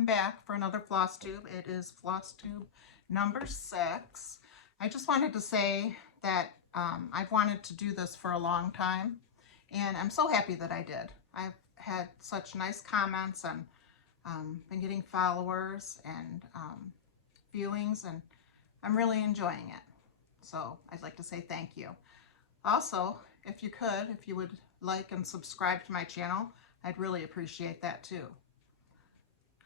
I'm back for another FlossTube. It is FlossTube number 6. I just wanted to say that I've wanted to do this for a long time, and I'm so happy that I did. I've had such nice comments and been getting followers and viewings, and I'm really enjoying it. So I'd like to say thank you. Also, if you would like and subscribe to my channel, I'd really appreciate that too.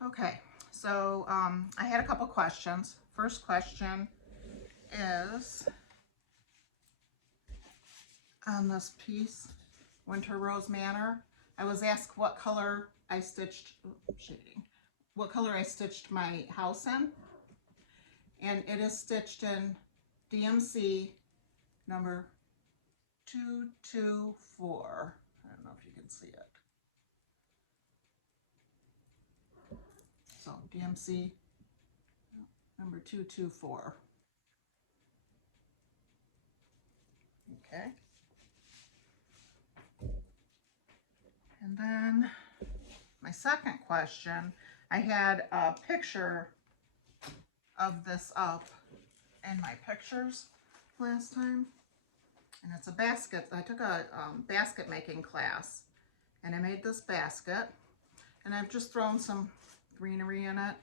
Okay, so I had a couple questions. First question is on this piece, Winter Rose Manor. I was asked what color I stitched, what color I stitched my house in, and it is stitched in DMC number 224. I don't know if you can see it. So DMC number 224. Okay. And then my second question, I had a picture of this up in my pictures last time. And it's a basket. I took a basket making class, and I made this basket, and I've just thrown some greenery in it,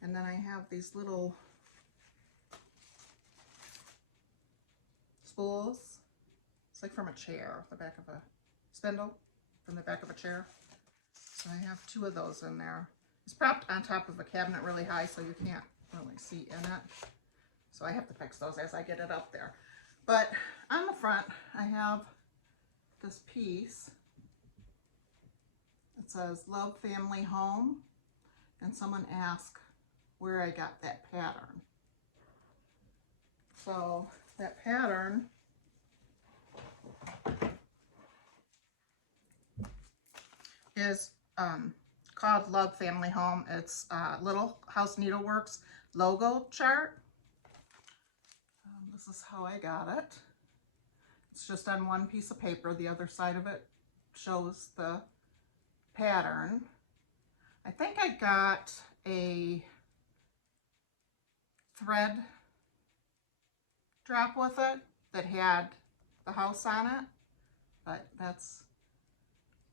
and then I have these little spools. It's like from a chair, the back of a spindle from the back of a chair. So I have 2 of those in there. It's propped on top of a cabinet really high, so you can't really see in it. So I have to fix those as I get it up there. But on the front, I have this piece. It says Love Family Home, and someone asked where I got that pattern. So that pattern is called Love Family Home. It's Little House Needleworks logo chart. This is how I got it. It's just on one piece of paper. The other side of it shows the pattern. I think I got a thread drop with it that had the house on it, but that's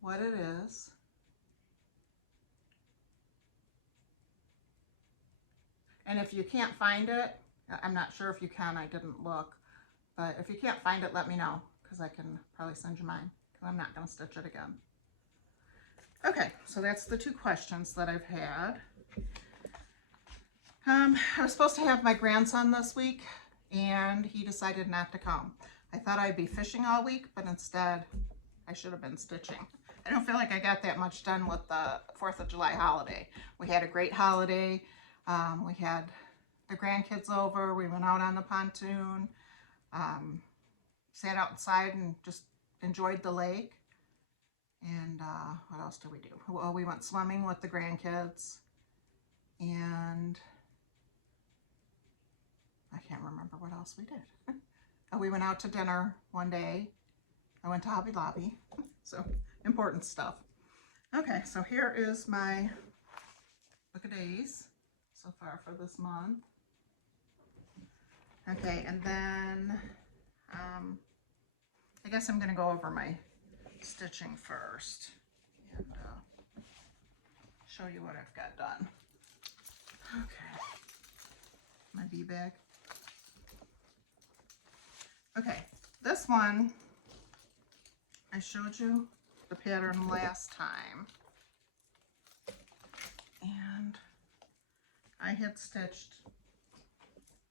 what it is. And if you can't find it, I'm not sure if you can, I didn't look, but if you can't find it, let me know, because I can probably send you mine, because I'm not going to stitch it again. Okay, so that's the 2 questions that I've had. I was supposed to have my grandson this week, and he decided not to come. I thought I'd be fishing all week, but instead I should have been stitching. I don't feel like I got that much done with the 4th of July holiday. We had a great holiday. We had the grandkids over. We went out on the pontoon, sat outside and just enjoyed the lake. And what else did we do? Well, we went swimming with the grandkids, and I can't remember what else we did. We went out to dinner one day. I went to Hobby Lobby, so important stuff. Okay, so here is my book of days so far for this month. Okay, and then I guess I'm going to go over my stitching first and show you what I've got done. Okay, my bee bag. Okay, this one, I showed you the pattern last time, and I had stitched,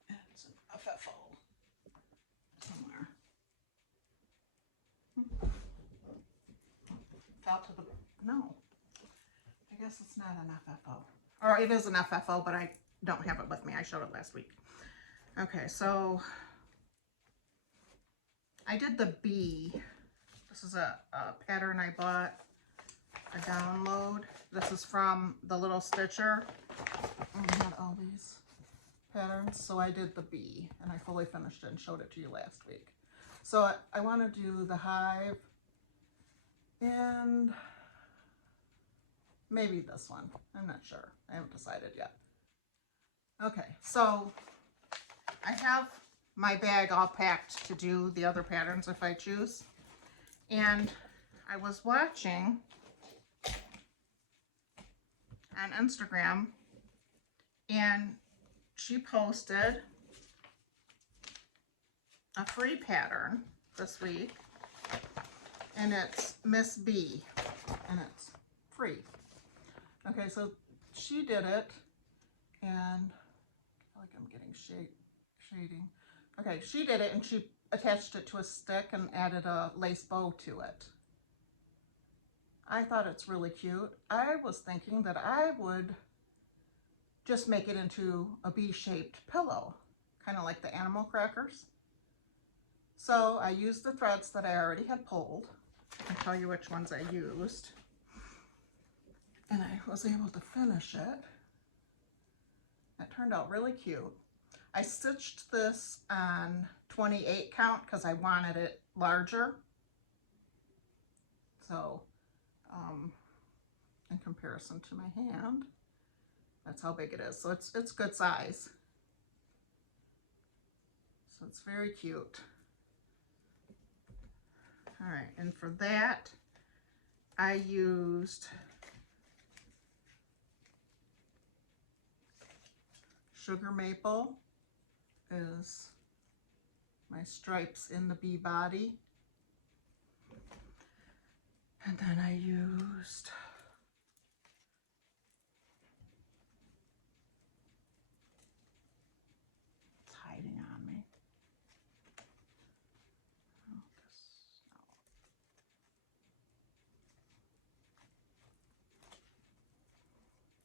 it's an FFO somewhere. Fell to the, no, I guess it's not an FFO. Or it is an FFO, but I don't have it with me. I showed it last week. Okay, so I did the bee. This is a pattern I bought, a download. This is from the Little Stitcher. And we had all these patterns, so I did the bee, and I fully finished it and showed it to you last week. So I want to do the hive and maybe this one. I'm not sure. I haven't decided yet. Okay, so I have my bag all packed to do the other patterns if I choose. And I was watching on Instagram, and she posted a free pattern this week, and it's Miss B, and it's free. Okay, so she did it, and I feel like I'm getting shading. Okay, she did it, and she attached it to a stick and added a lace bow to it. I thought it's really cute. I was thinking that I would just make it into a B-shaped pillow, kind of like the animal crackers. So I used the threads that I already had pulled. I can tell you which ones I used. And I was able to finish it. It turned out really cute. I stitched this on 28 count because I wanted it larger. So, in comparison to my hand, that's how big it is. So it's good size. So it's very cute. All right, and for that, I used sugar maple is my stripes in the bee body. And then I used it's hiding on me.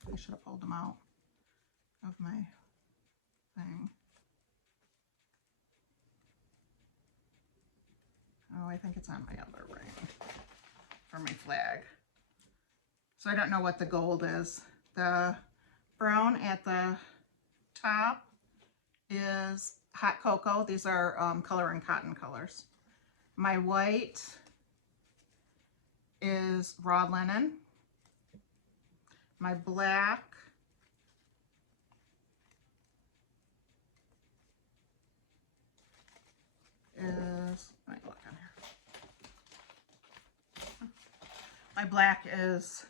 I should have pulled them out of my thing. Oh, I think it's on my other ring for my flag. So I don't know what the gold is. The brown at the top is hot cocoa. These are color and cotton colors. My white is raw linen. My black is, let me look on here. My black is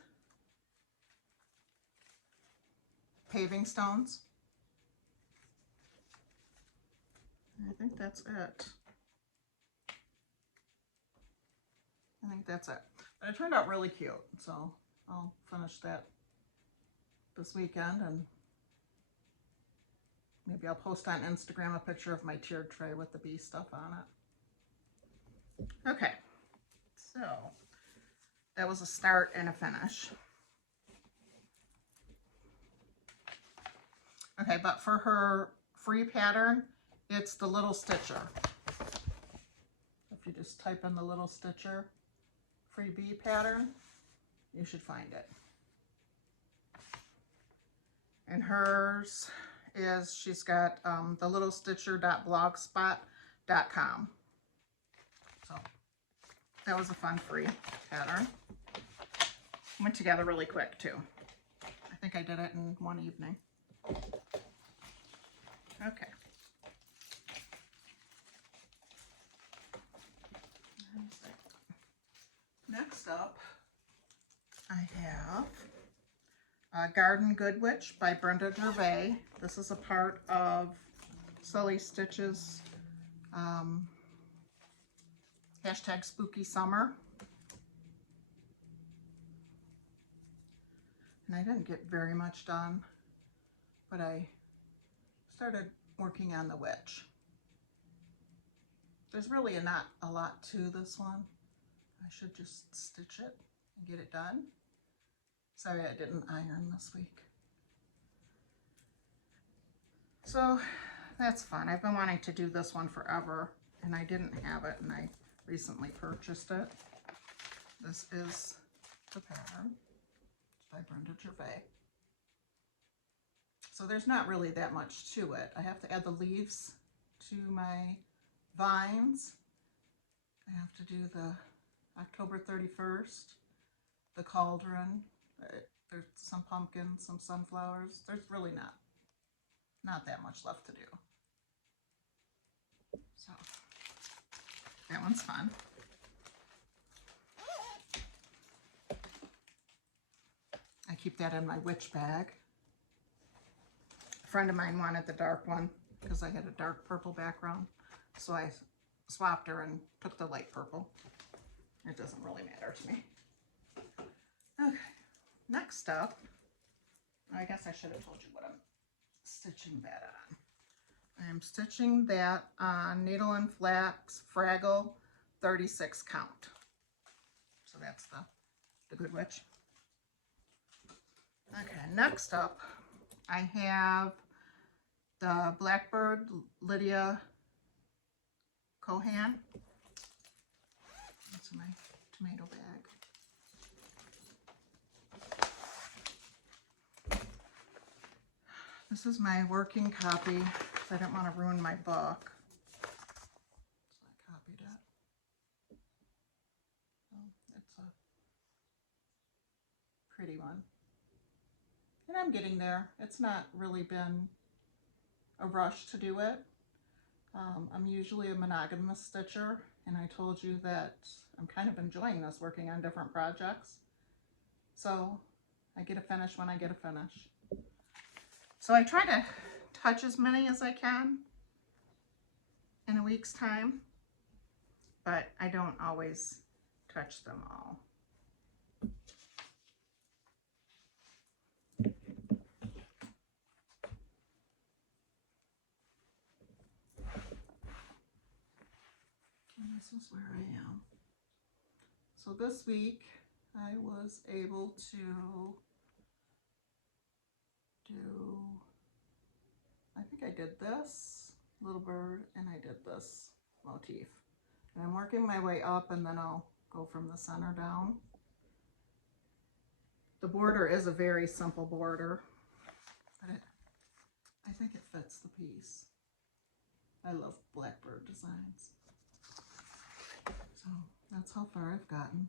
paving stones. I think that's it. I think that's it. But it turned out really cute, so I'll finish that this weekend, and maybe I'll post on Instagram a picture of my tiered tray with the bee stuff on it. Okay, so that was a start and a finish. Okay, but for her free pattern, it's the little stitcher. If you just type in the little stitcher free bee pattern, you should find it. And hers is, she's got the littlestitcher.blogspot.com. So that was a fun free pattern. Went together really quick too. I think I did it in one evening. Okay. Next up, I have Garden Good Witch by Brenda Gervais. This is a part of Sully Stitches hashtag Spooky Summer. And I didn't get very much done, but I started working on the witch. There's really not a lot to this one. I should just stitch it and get it done. Sorry I didn't iron this week. So that's fun. I've been wanting to do this one forever, and I didn't have it, and I recently purchased it. This is the pattern. It's by Brenda Gervais. So there's not really that much to it. I have to add the leaves to my vines. I have to do the October 31st, the cauldron, There's some pumpkins, some sunflowers. There's really not that much left to do. So that one's fun. I keep that in my witch bag. A friend of mine wanted the dark one because I had a dark purple background. So I swapped her and took the light purple. It doesn't really matter to me. Okay, next up, I guess I should have told you what I'm stitching that on. I'm stitching that on Needle and Flax Fraggle 36 count. So that's the Good Witch. Okay, next up, I have the Blackbird Lydia Cohan. That's my tomato bag. This is my working copy. I didn't want to ruin my book. So I copied it. Oh, it's a pretty one. And I'm getting there. It's not really been a rush to do it. I'm usually a monogamous stitcher, and I told you that I'm kind of enjoying this, working on different projects. So I get a finish when I get a finish. So I try to touch as many as I can in a week's time, but I don't always touch them all. And this is where I am. So this week I was able to do, I think I did this little bird and I did this motif. And I'm working my way up, and then I'll go from the center down. The border is a very simple border, but I think it fits the piece. I love Blackbird designs. So that's how far I've gotten.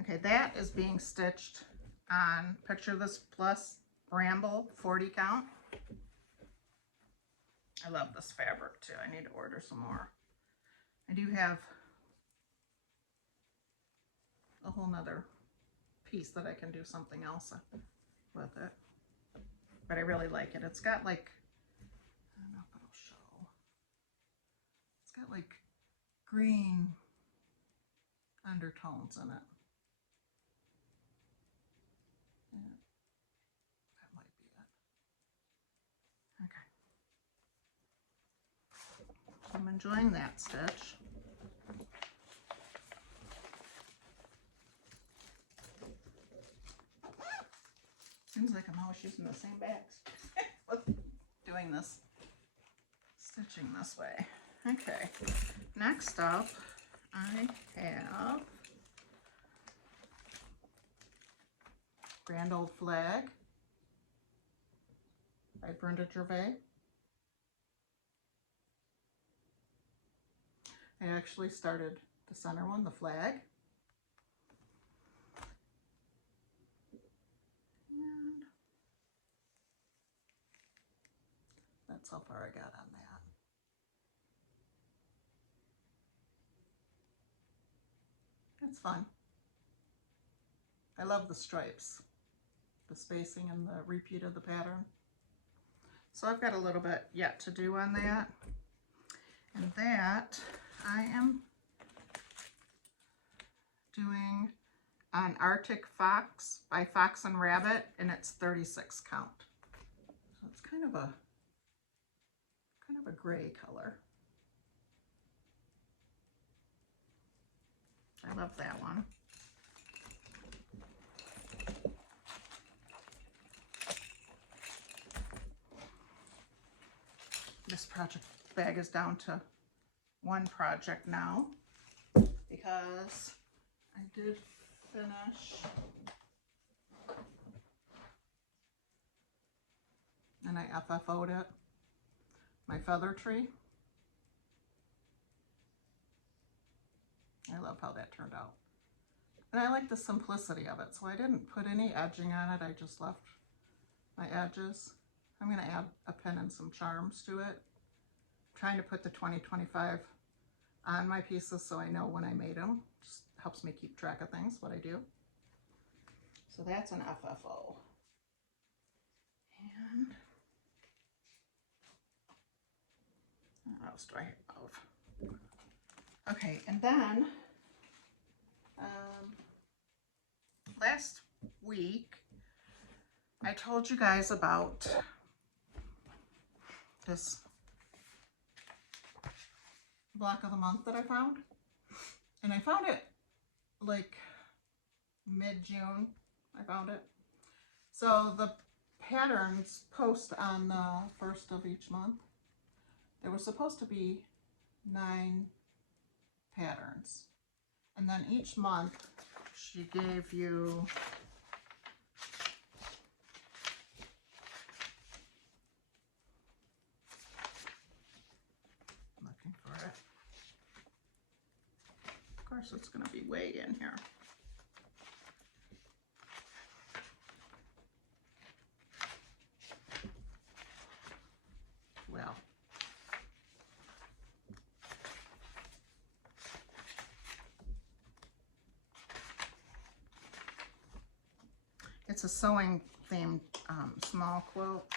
Okay, that is being stitched on Picture This Plus Bramble 40 count. I love this fabric too. I need to order some more. I do have a whole nother piece that I can do something else with it. But I really like it. It's got like, I don't know if it'll show. It's got like green undertones in it. Yeah, that might be it. Okay. I'm enjoying that stitch. Seems like I'm always using the same bags with doing this, stitching this way. Okay, next up I have Grand Old Flag by Brenda Gervais. I actually started the center one, the flag. And that's how far I got on that. It's fun. I love the stripes, the spacing and the repeat of the pattern. So I've got a little bit yet to do on that. And that I am doing an Arctic Fox by Fox and Rabbit, and it's 36 count. So it's kind of a gray color. I love that one. This project bag is down to one project now because I did finish, and I FFO'd it, my feather tree. I love how that turned out. And I like the simplicity of it, so I didn't put any edging on it. I just left my edges. I'm going to add a pin and some charms to it. I'm trying to put the 2025 on my pieces so I know when I made them. Just helps me keep track of things, what I do. So that's an FFO. And what else do I have? Okay, and then last week I told you guys about this block of the month that I found, and I found it like mid-June. I found it. So the patterns post on the 1st of each month. There was supposed to be 9 patterns, and then each month she gave you Of course, it's going to be way in here. Well, it's a sewing themed small quilt.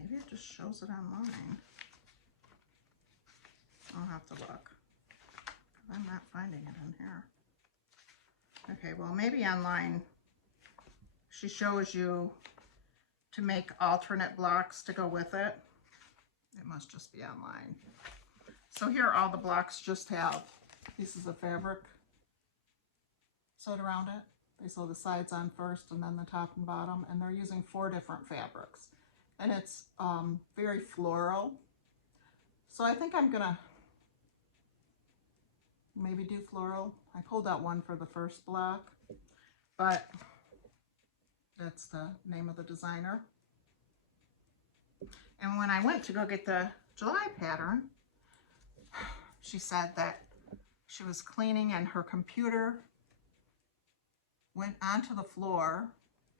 Maybe it just shows it online. I'll have to look. I'm not finding it in here. Okay, well, maybe online she shows you to make alternate blocks to go with it. It must just be online. So here all the blocks just have pieces of fabric sewed around it. They sew the sides on first and then the top and bottom, and they're using 4 different fabrics. And it's very floral. So I think I'm gonna maybe do floral. I pulled out one for the first block, but that's the name of the designer. And when I went to go get the July pattern, she said that she was cleaning and her computer went onto the floor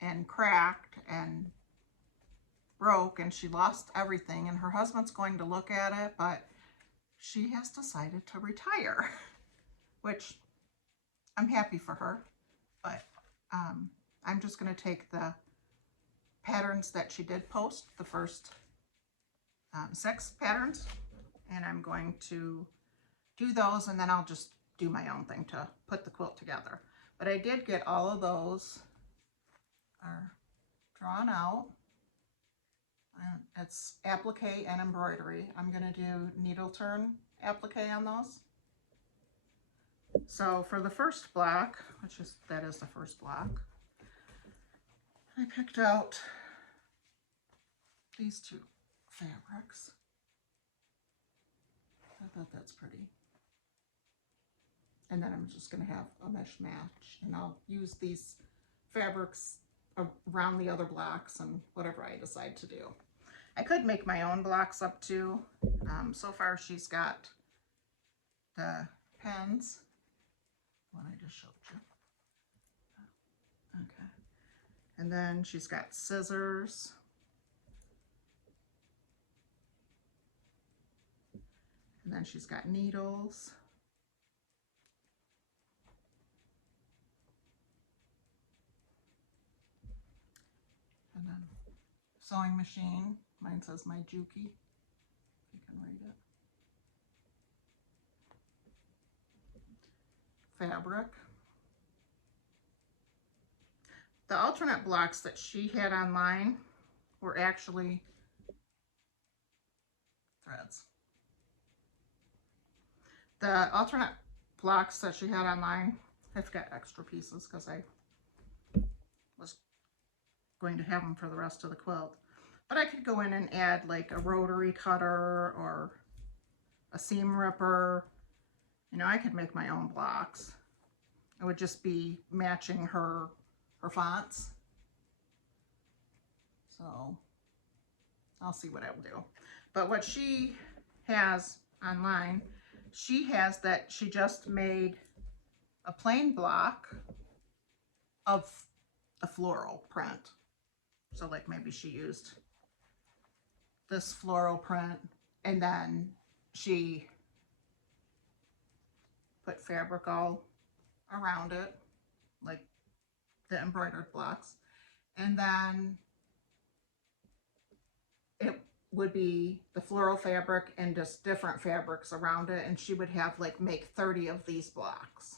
and cracked and broke, and she lost everything, and her husband's going to look at it, but she has decided to retire, which I'm happy for her, but I'm just going to take the patterns that she did post, the first 6 patterns, and I'm going to do those, and then I'll just do my own thing to put the quilt together. But I did get all of those are drawn out. And it's applique and embroidery. I'm going to do needle turn applique on those. So for the first block, that is the first block, I picked out these 2 fabrics. I thought that's pretty. And then I'm just going to have a mesh match, and I'll use these fabrics around the other blocks and whatever I decide to do. I could make my own blocks up too. So far she's got the pens, what I just showed you. Okay. And then she's got scissors. And then she's got needles. And then sewing machine. Mine says my Juki, if you can read it. Fabric. The alternate blocks that she had online were actually threads. The alternate blocks that she had online, I've got extra pieces because I was going to have them for the rest of the quilt. But I could go in and add like a rotary cutter or a seam ripper. You know, I could make my own blocks. It would just be matching her fonts. So I'll see what I will do. But what she has online, she has that she just made a plain block of a floral print. So like maybe she used this floral print and then she put fabric all around it, like the embroidered blocks, and then it would be the floral fabric and just different fabrics around it, and she would have like make 30 of these blocks.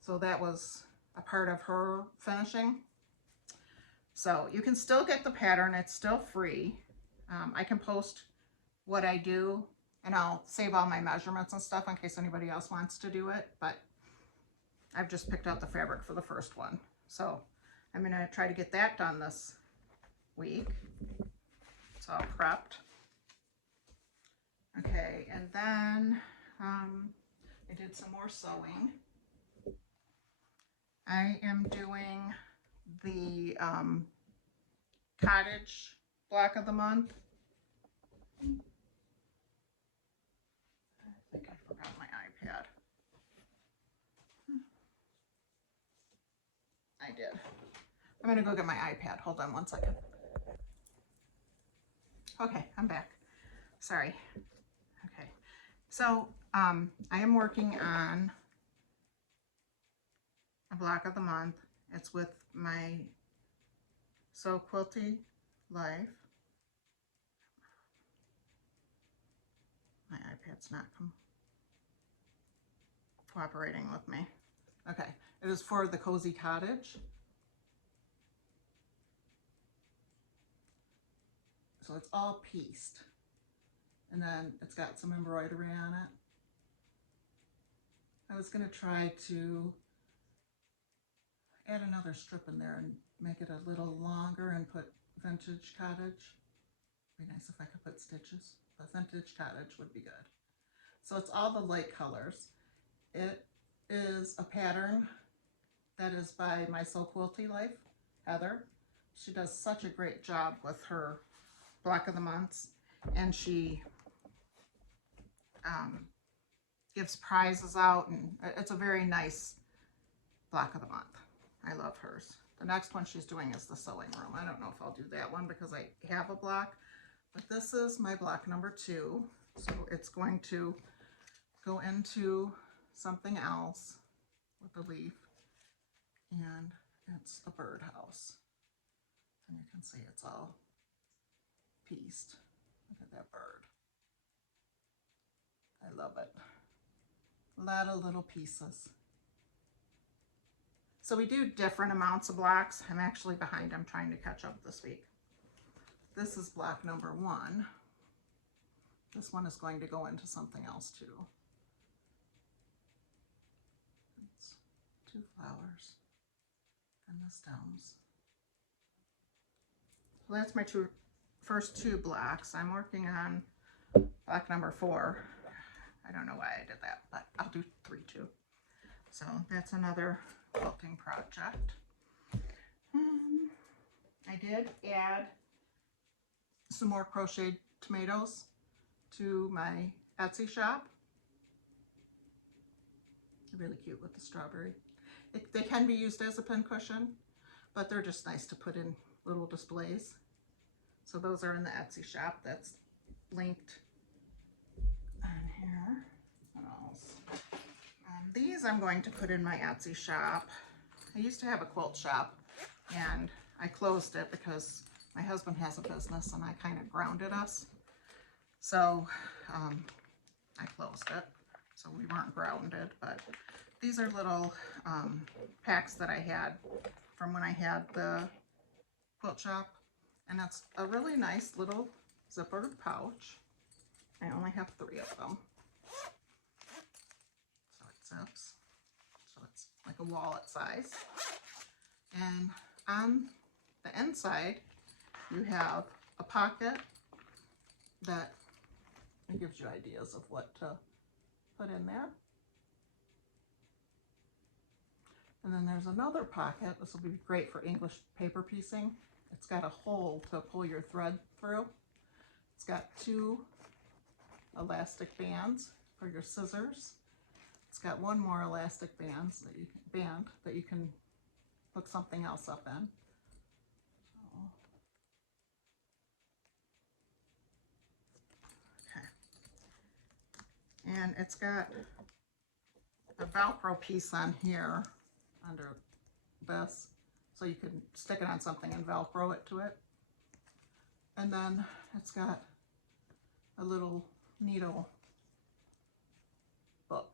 So that was a part of her finishing. So you can still get the pattern, it's still free. I can post what I do, and I'll save all my measurements and stuff in case anybody else wants to do it, but I've just picked out the fabric for the first one. So I'm gonna try to get that done this week. It's all prepped. Okay, and then I did some more sewing. I am doing the Cottage block of the month. I think I forgot my iPad. I did. I'm gonna go get my iPad. Hold on one second. Okay, I'm back. Sorry. Okay, so I am working on a block of the month. It's with my Sew Quilty Life. My iPad's not cooperating with me. Okay, it is for the Cozy Cottage. So it's all pieced, and then it's got some embroidery on it. I was going to try to add another strip in there and make it a little longer and put Vintage Cottage. It'd be nice if I could put stitches, but Vintage Cottage would be good. So it's all the light colors. It is a pattern that is by my Sew Quilty Life, Heather. She does such a great job with her block of the months, and she gives prizes out, and it's a very nice block of the month. I love hers. The next one she's doing is the sewing room. I don't know if I'll do that one because I have a block, but this is my block number 2. So it's going to go into something else with a leaf, and it's a birdhouse. And you can see it's all pieced. Look at that bird. I love it. A lot of little pieces. So we do different amounts of blocks. I'm actually behind. I'm trying to catch up this week. This is block number 1. This one is going to go into something else too. It's 2 flowers and the stems. So that's my first 2 blocks. I'm working on block number 4. I don't know why I did that, but I'll do 3 too. So that's another quilting project. I did add some more crocheted tomatoes to my Etsy shop. They're really cute with the strawberry. They can be used as a pincushion, but they're just nice to put in little displays. So those are in the Etsy shop. That's linked on here. What else? These I'm going to put in my Etsy shop. I used to have a quilt shop, and I closed it because my husband has a business and I kind of grounded us. So I closed it, so we weren't grounded, but these are little packs that I had from when I had the quilt shop, and it's a really nice little zippered pouch. I only have 3 of them. So it zips, so it's like a wallet size. And on the inside, you have a pocket that gives you ideas of what to put in there. And then there's another pocket. This will be great for English paper piecing. It's got a hole to pull your thread through. It's got 2 elastic bands for your scissors. It's got one more elastic band that you can hook something else up in. Okay. And it's got a Velcro piece on here under this, so you can stick it on something and Velcro it to it. And then it's got a little needle book,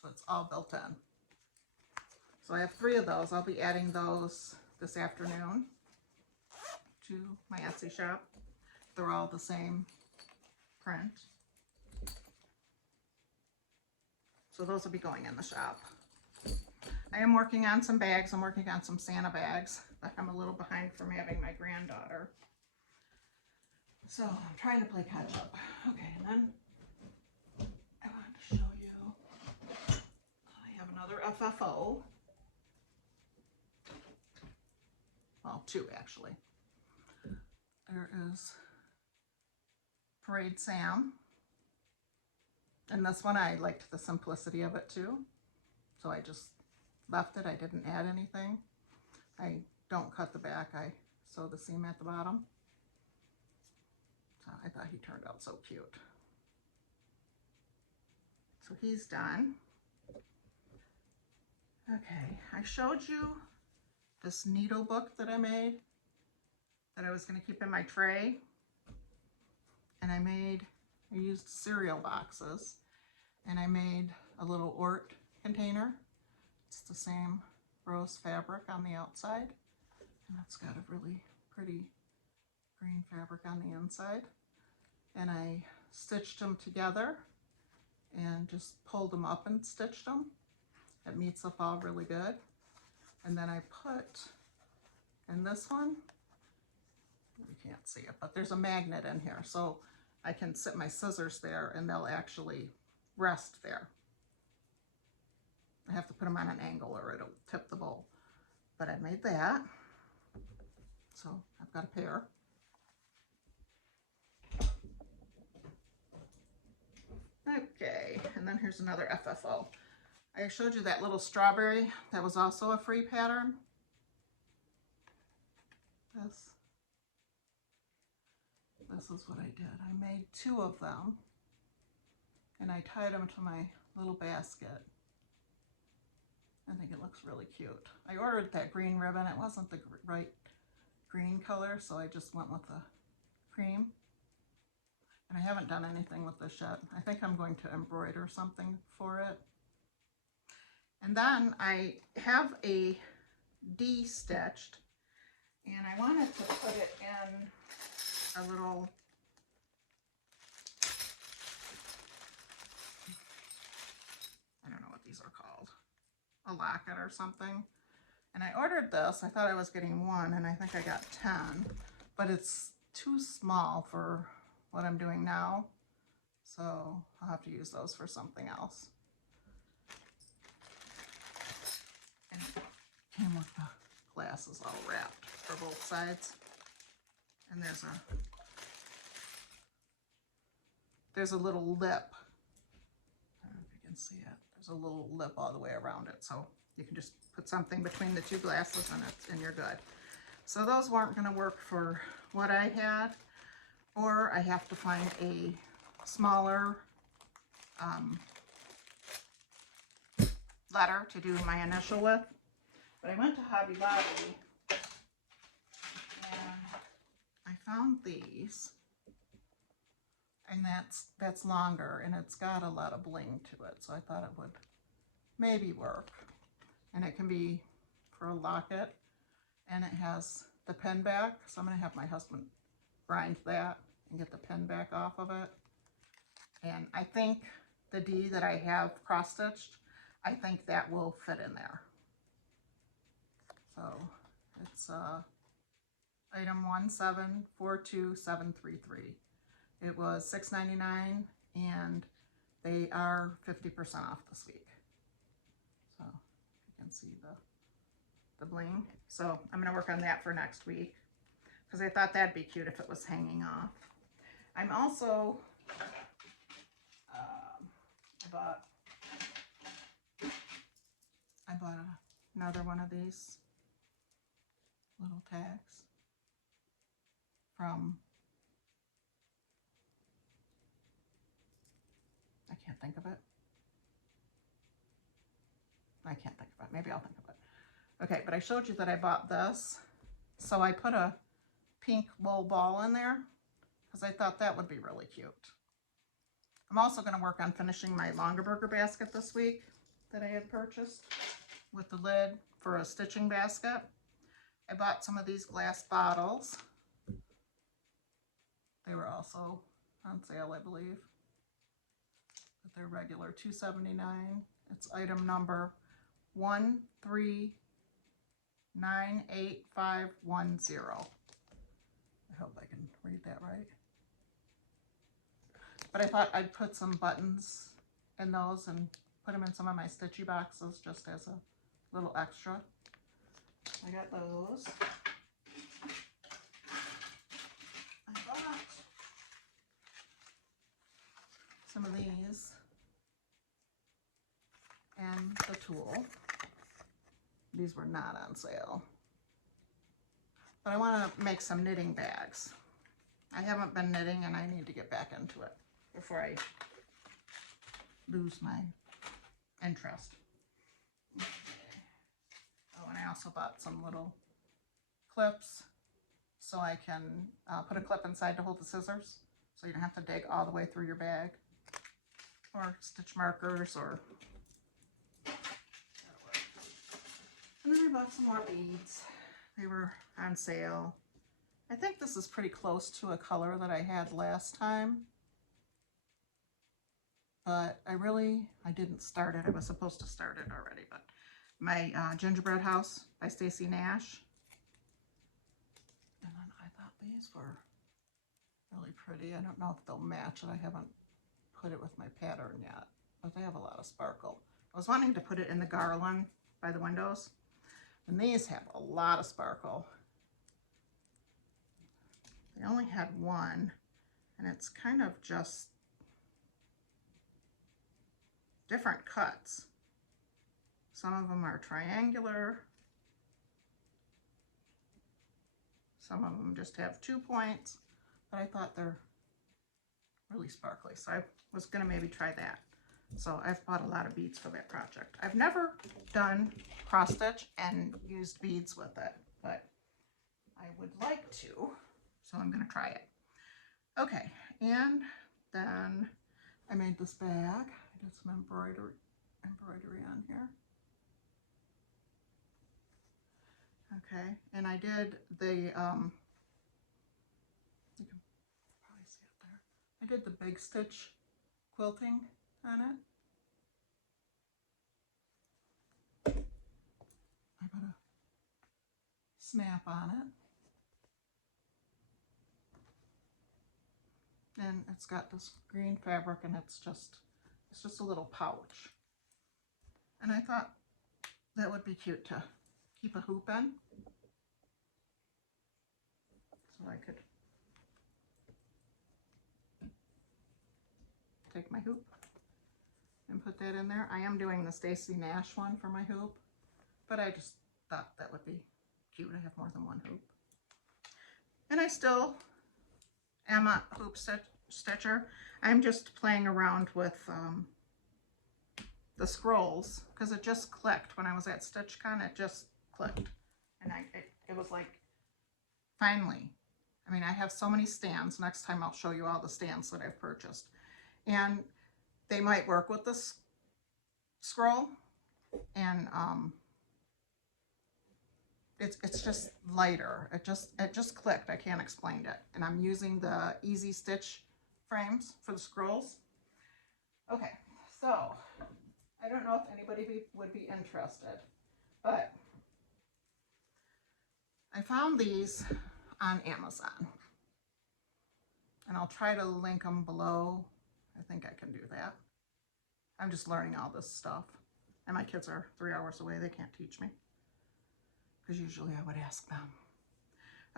so it's all built in. So I have 3 of those. I'll be adding those this afternoon to my Etsy shop. They're all the same print. So those will be going in the shop. I am working on some bags. I'm working on some Santa bags, but I'm a little behind from having my granddaughter. So I'm trying to play catch up. Okay, and then I wanted to show you, I have another FFO. Well, 2 actually. There is Parade Sam. And this one, I liked the simplicity of it too. So I just left it. I didn't add anything. I don't cut the back. I sew the seam at the bottom. So I thought he turned out so cute. So he's done. Okay, I showed you this needle book that I made that I was going to keep in my tray. And I used cereal boxes, and I made a little Ort container. It's the same rose fabric on the outside, and it's got a really pretty green fabric on the inside. And I stitched them together and just pulled them up and stitched them. It meets the fall really good. And then I put in this one, you can't see it, but there's a magnet in here, so I can sit my scissors there and they'll actually rest there. I have to put them on an angle or it'll tip the bowl. But I made that. So I've got a pair. Okay, and then here's another FFO. I showed you that little strawberry that was also a free pattern. This is what I did. I made 2 of them and I tied them to my little basket. I think it looks really cute. I ordered that green ribbon. It wasn't the right green color, so I just went with the cream. And I haven't done anything with this yet. I think I'm going to embroider something for it. And then I have a D stitched, and I wanted to put it in a little, I don't know what these are called, a locket or something. And I ordered this. I thought I was getting 1, and I think I got 10, but it's too small for what I'm doing now, so I'll have to use those for something else. And it came with the glasses all wrapped for both sides. And there's a little lip. I don't know if you can see it. There's a little lip all the way around it, so you can just put something between the 2 glasses and you're good. So those weren't going to work for what I had, or I have to find a smaller letter to do my initial with. But I went to Hobby Lobby and I found these, and that's longer and it's got a lot of bling to it, so I thought it would maybe work. And it can be for a locket, and it has the pin back, so I'm going to have my husband grind that and get the pin back off of it. And I think the D that I have cross-stitched, I think that will fit in there. So it's item 1742733. It was $6.99, and they are 50% off this week. So you can see the bling. So I'm going to work on that for next week, because I thought that'd be cute if it was hanging off. I'm also I bought another one of these little tags from, I can't think of it. I can't think of it. Maybe I'll think of it. Okay, but I showed you that I bought this. So I put a pink wool ball in there because I thought that would be really cute. I'm also going to work on finishing my longer burger basket this week that I had purchased with the lid for a stitching basket. I bought some of these glass bottles. They were also on sale, I believe. But they're regular $2.79. It's item number 13988510. I hope I can read that right. But I thought I'd put some buttons in those and put them in some of my stitchy boxes just as a little extra. I got those. I bought some of these and the tool. These were not on sale. But I want to make some knitting bags. I haven't been knitting and I need to get back into it before I lose my interest. Okay. Oh, and I also bought some little clips so I can put a clip inside to hold the scissors so you don't have to dig all the way through your bag, or stitch markers, or and then I bought some more beads. They were on sale. I think this is pretty close to a color that I had last time, but I didn't start it. I was supposed to start it already, but my Gingerbread House by Stacy Nash. And then I thought these were really pretty. I don't know if they'll match it. I haven't put it with my pattern yet, but they have a lot of sparkle. I was wanting to put it in the garland by the windows, and these have a lot of sparkle. They only had one, and it's kind of just different cuts. Some of them are triangular. Some of them just have 2 points, but I thought they're really sparkly, so I was gonna maybe try that. So I've bought a lot of beads for that project. I've never done cross stitch and used beads with it, but I would like to, so I'm gonna try it. Okay, and then I made this bag. I did some embroidery on here. Okay, and I did the, you can probably see it there. I did the big stitch quilting on it. I put a snap on it. And it's got this green fabric, and it's just a little pouch. And I thought that would be cute to keep a hoop in. So I could take my hoop and put that in there. I am doing the Stacy Nash one for my hoop, but I just thought that would be cute. I have more than one hoop. And I still am a hoop stitcher. I'm just playing around with the scrolls because it just clicked when I was at StitchCon. It just clicked, and it was like, finally. I mean, I have so many stands. Next time I'll show you all the stands that I've purchased, and they might work with this scroll, and it's just lighter. It just clicked. I can't explain it. And I'm using the Easy Stitch frames for the scrolls. Okay, so I don't know if anybody would be interested, but I found these on Amazon, and I'll try to link them below. I think I can do that. I'm just learning all this stuff, and my kids are 3 hours away. They can't teach me, because usually I would ask them.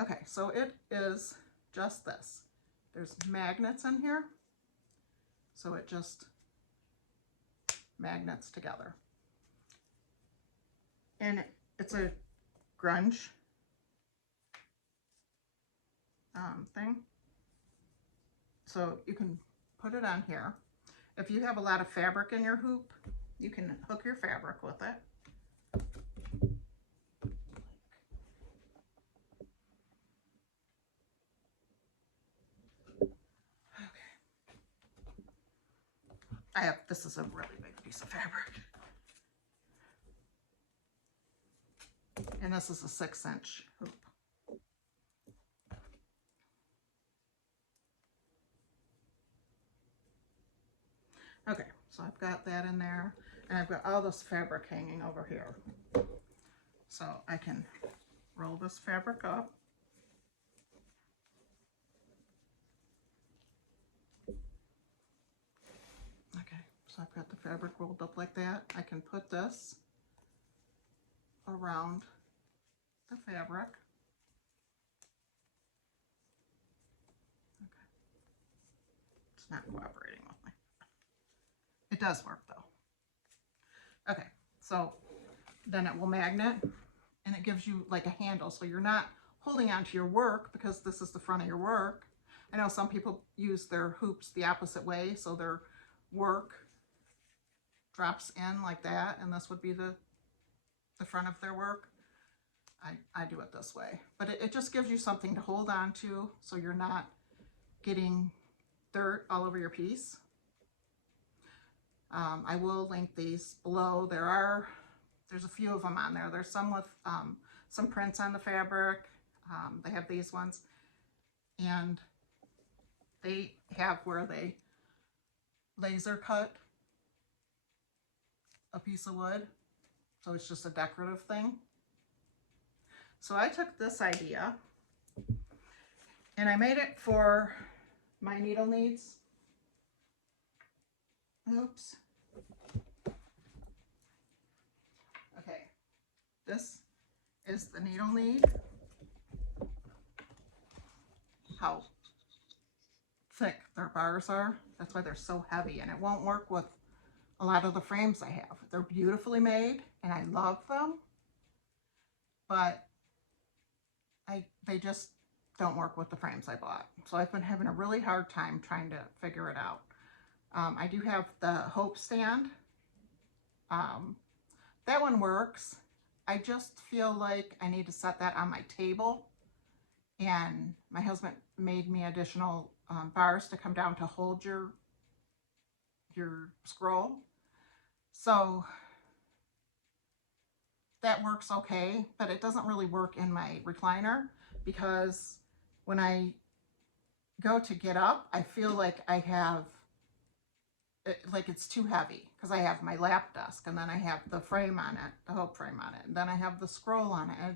Okay, so it is just this. There's magnets in here, so it just magnets together. And it's a grunge thing. So you can put it on here. If you have a lot of fabric in your hoop, you can hook your fabric with it. Okay. This is a really big piece of fabric. And this is a 6-inch hoop. Okay, so I've got that in there, and I've got all this fabric hanging over here. So I can roll this fabric up. Okay, so I've got the fabric rolled up like that. I can put this around the fabric. Okay. It's not cooperating with me. It does work though. Okay, so then it will magnet, and it gives you like a handle, so you're not holding onto your work because this is the front of your work. I know some people use their hoops the opposite way, so their work drops in like that, and this would be the front of their work. I do it this way, but it just gives you something to hold on to so you're not getting dirt all over your piece. I will link these below. There's a few of them on there. There's some with some prints on the fabric. They have these ones, and they have where they laser cut a piece of wood, so it's just a decorative thing. So I took this idea and I made it for my needle needs. Oops. Okay, this is the needle need. How thick their bars are. That's why they're so heavy, and it won't work with a lot of the frames I have. They're beautifully made and I love them, but they just don't work with the frames I bought. So I've been having a really hard time trying to figure it out. I do have the Hope stand. That one works. I just feel like I need to set that on my table, and my husband made me additional bars to come down to hold your scroll. So that works okay, but it doesn't really work in my recliner, because when I go to get up, I feel like I have like it's too heavy, because I have my lap desk, and then I have the frame on it, the Hope frame on it, and then I have the scroll on it, and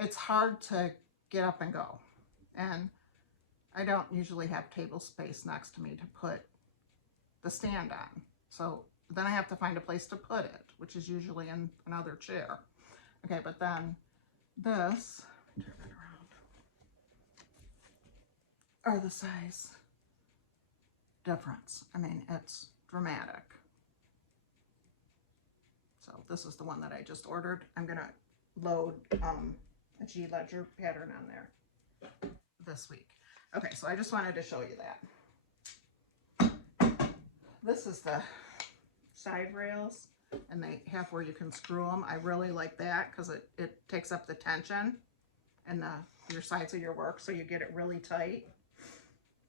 it's hard to get up and go. And I don't usually have table space next to me to put the stand on, so then I have to find a place to put it, which is usually in another chair. Okay, but then this, turn it around, are the size difference. I mean, it's dramatic. So this is the one that I just ordered. I'm gonna load a G Ledger pattern on there this week. Okay, so I just wanted to show you that. This is the side rails, and they have where you can screw them. I really like that because it takes up the tension and your sides of your work, so you get it really tight.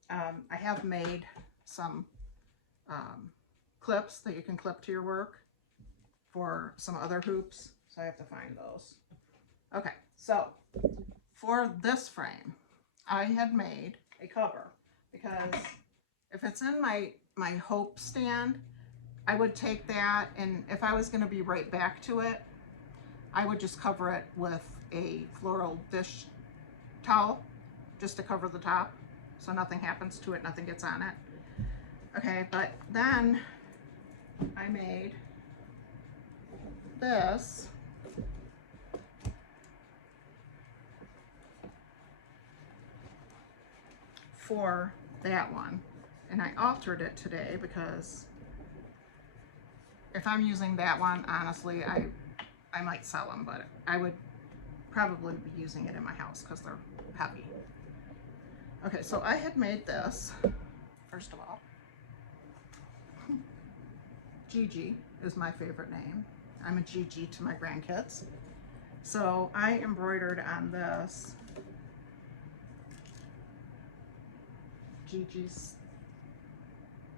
I have made some clips that you can clip to your work for some other hoops, so I have to find those. Okay, so for this frame, I had made a cover, because if it's in my Hope stand, I would take that, and if I was going to be right back to it, I would just cover it with a floral dish towel just to cover the top so nothing happens to it, nothing gets on it. Okay, but then I made this for that one, and I altered it today because if I'm using that one, honestly, I might sell them, but I would probably be using it in my house because they're heavy. Okay, so I had made this, first of all. Gigi is my favorite name. I'm a Gigi to my grandkids. So I embroidered on this Gigi's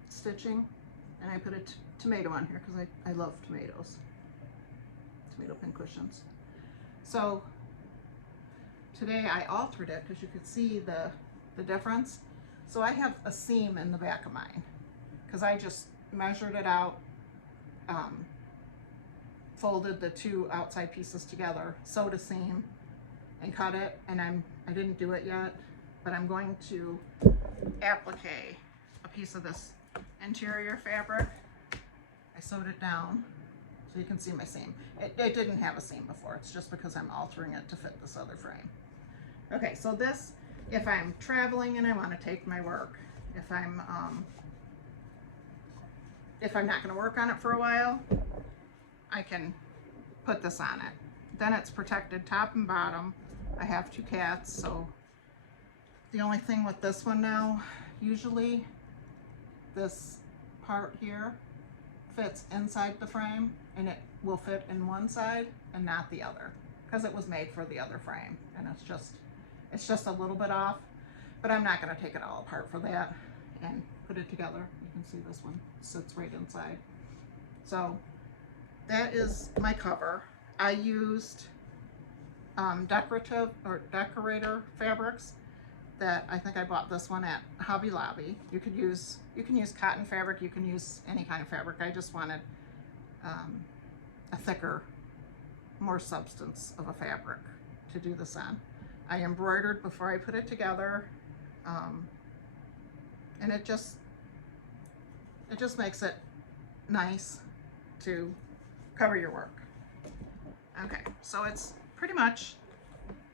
stitching, and I put a tomato on here because I love tomatoes. Tomato pincushions. So today I altered it because you could see the difference. So I have a seam in the back of mine because I just measured it out, folded the two outside pieces together, sewed a seam, and cut it. And I didn't do it yet, but I'm going to applique a piece of this interior fabric. I sewed it down so you can see my seam. It didn't have a seam before. It's just because I'm altering it to fit this other frame. Okay, so this, if I'm traveling and I want to take my work, if I'm not going to work on it for a while, I can put this on it. Then it's protected top and bottom. I have two cats, so the only thing with this one now, usually this part here fits inside the frame and it will fit in one side and not the other because it was made for the other frame, and it's just a little bit off, but I'm not going to take it all apart for that and put it together. You can see this one sits right inside. So that is my cover. I used decorator fabrics that I think I bought this one at Hobby Lobby. You can use cotton fabric, you can use any kind of fabric. I just wanted a thicker, more substance of a fabric to do this on. I embroidered before I put it together, and it just makes it nice to cover your work. Okay, so it's pretty much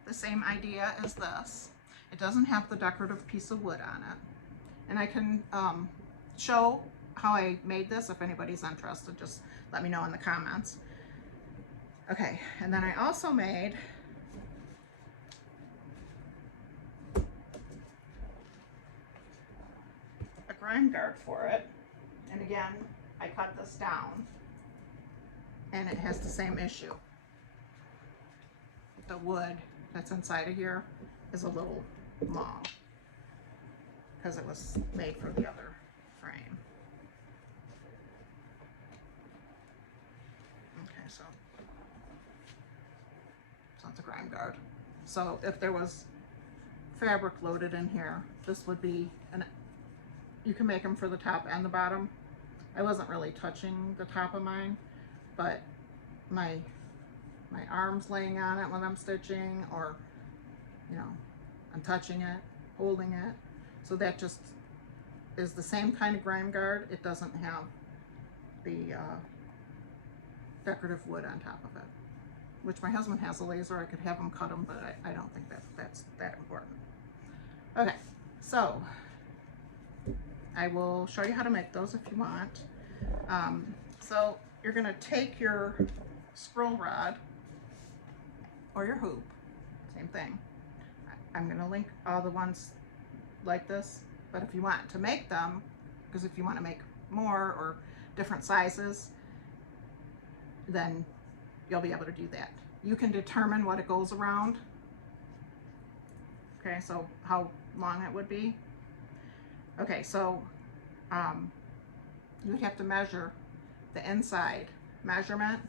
the same idea as this. It doesn't have the decorative piece of wood on it. And I can show how I made this. If anybody's interested, just let me know in the comments. Okay, and then I also made a grime guard for it. And again, I cut this down and it has the same issue. The wood that's inside of here is a little long because it was made for the other frame. Okay, so it's a grime guard. So if there was fabric loaded in here, this would be you can make them for the top and the bottom. I wasn't really touching the top of mine, but my arm's laying on it when I'm stitching, or I'm touching it, holding it. So that just is the same kind of grime guard. It doesn't have the decorative wood on top of it, which my husband has a laser. I could have him cut them, but I don't think that's that important. Okay, so I will show you how to make those if you want. So you're going to take your scroll rod or your hoop, same thing. I'm going to link all the ones like this, but if you want to make them, because if you want to make more or different sizes, then you'll be able to do that. You can determine what it goes around. Okay, so how long it would be. Okay, so you would have to measure the inside measurement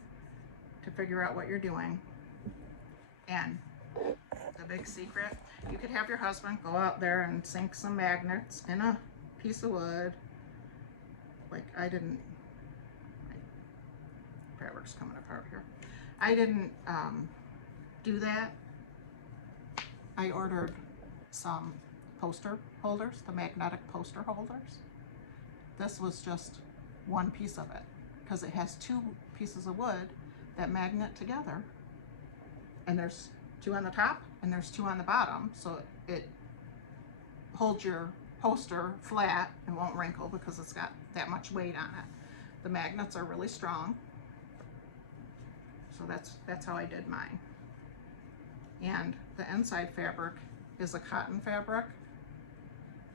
to figure out what you're doing. And the big secret, you could have your husband go out there and sink some magnets in a piece of wood. Like I didn't, my fabric's coming apart here. I didn't do that. I ordered some poster holders, the magnetic poster holders. This was just one piece of it because it has two pieces of wood that magnet together, and there's two on the top and there's two on the bottom, so it holds your poster flat and won't wrinkle because it's got that much weight on it. the magnets are really strong. So that's how I did mine. And the inside fabric is a cotton fabric,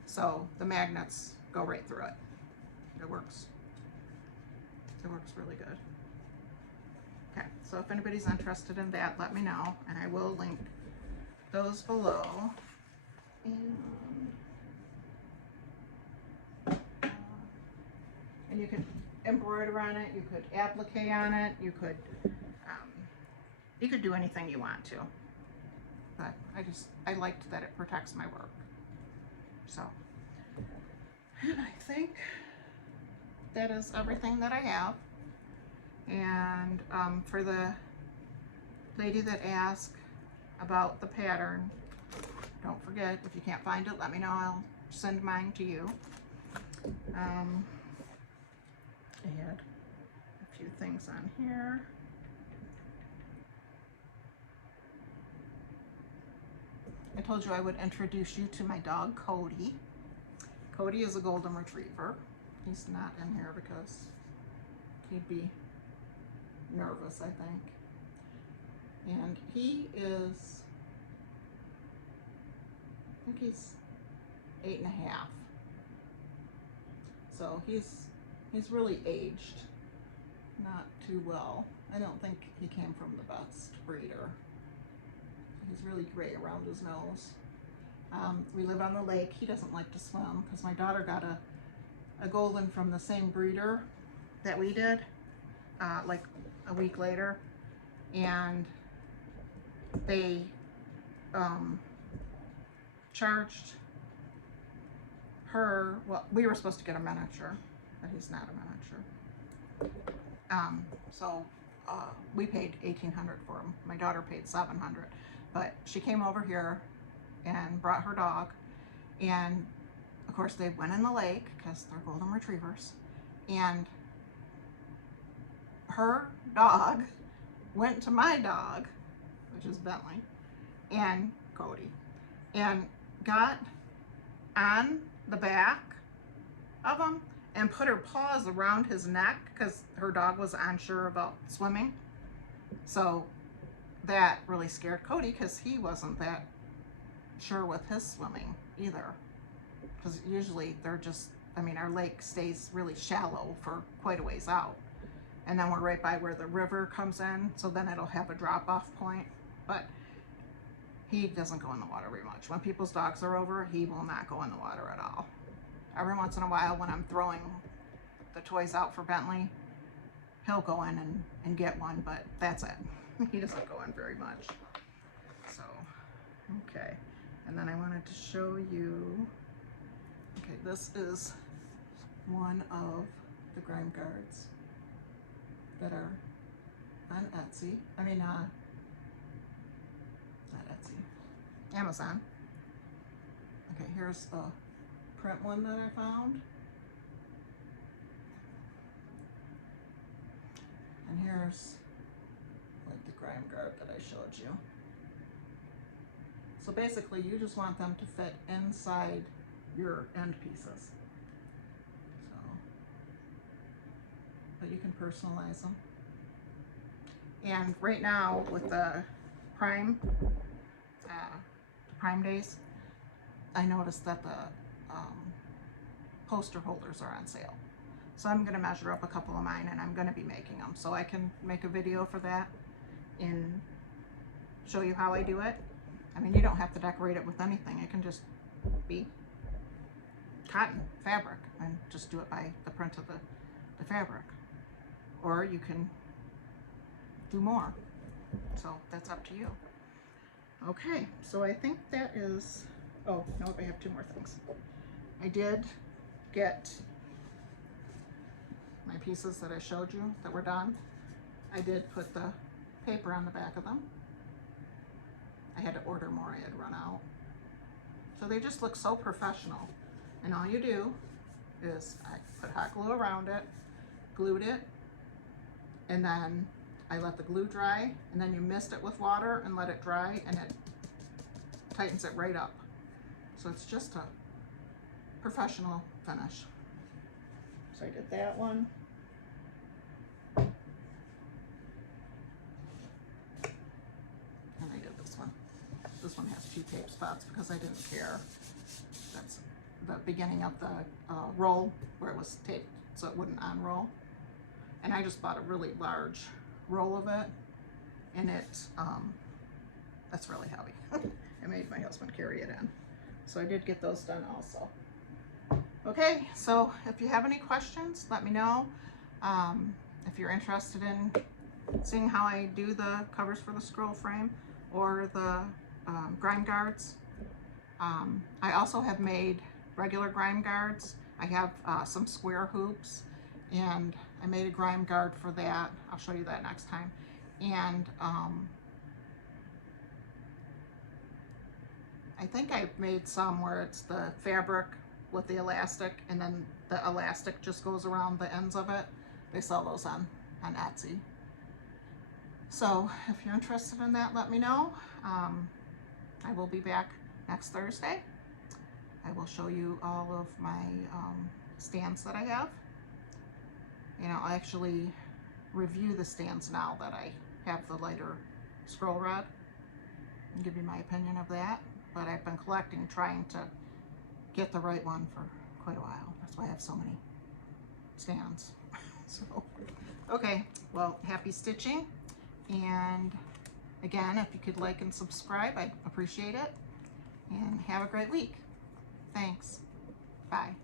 so the magnets go right through it. It works really good. Okay, so if anybody's interested in that, let me know, and I will link those below. And you could embroider on it, you could applique on it, you could do anything you want to. But I liked that it protects my work. So, and I think that is everything that I have. And for the lady that asked about the pattern, don't forget, if you can't find it, let me know. I'll send mine to you. I had a few things on here. I told you I would introduce you to my dog, Cody. Cody is a golden retriever. He's not in here because he'd be nervous, I think. And he is, I think he's 8.5. So he's really aged, not too well. I don't think he came from the best breeder. He's really gray around his nose. We live on the lake. He doesn't like to swim because my daughter got a golden from the same breeder that we did, like a week later, and they charged her, well, we were supposed to get a miniature, but he's not a miniature. So we paid $1,800 for him. My daughter paid $700, but she came over here and brought her dog, and of course they went in the lake because they're golden retrievers, and her dog went to my dog, which is Bentley, and Cody, and got on the back of him and put her paws around his neck because her dog was unsure about swimming. So that really scared Cody because he wasn't that sure with his swimming either. Because usually they're just, I mean, our lake stays really shallow for quite a ways out. And then we're right by where the river comes in, so then it'll have a drop-off point. But he doesn't go in the water very much. When people's dogs are over, he will not go in the water at all. Every once in a while, when I'm throwing the toys out for Bentley, he'll go in and get one, but that's it. He doesn't go in very much. So, okay. And then I wanted to show you, okay, this is one of the grime guards that are on Etsy. I mean, not Etsy, Amazon. Okay, here's a print one that I found. And here's like the grime guard that I showed you. So basically you just want them to fit inside your end pieces. So, but you can personalize them. And right now with the Prime days, I noticed that the poster holders are on sale. So I'm going to measure up a couple of mine and I'm going to be making them. So I can make a video for that and show you how I do it. I mean, you don't have to decorate it with anything. It can just be cotton fabric and just do it by the print of the fabric. Or you can do more. So that's up to you. Okay, so I think that is, oh, no, I have two more things. I did get my pieces that I showed you that were done. I did put the paper on the back of them. I had to order more, I had run out. So they just look so professional. And all you do is I put hot glue around it, glued it, and then I let the glue dry, and then you mist it with water and let it dry, and it tightens it right up. So it's just a professional finish. So I did that one. 2 tape spots because I didn't care. That's the beginning of the roll where it was taped so it wouldn't unroll. And I just bought a really large roll of it, and that's really heavy. I made my husband carry it in. So I did get those done also. Okay, so if you have any questions, let me know. If you're interested in seeing how I do the covers for the scroll frame or the grime guards. I also have made regular grime guards. I have some square hoops, and I made a grime guard for that. I'll show you that next time. And I think I made some where it's the fabric with the elastic, and then the elastic just goes around the ends of it. They sell those on Etsy. So if you're interested in that, let me know. I will be back next Thursday. I will show you all of my stands that I have. And I'll actually review the stands now that I have the lighter scroll rod and give you my opinion of that. But I've been collecting, trying to get the right one for quite a while. That's why I have so many stands. So, okay, well, happy stitching. And again, if you could like and subscribe, I'd appreciate it. And have a great week. Thanks. Bye.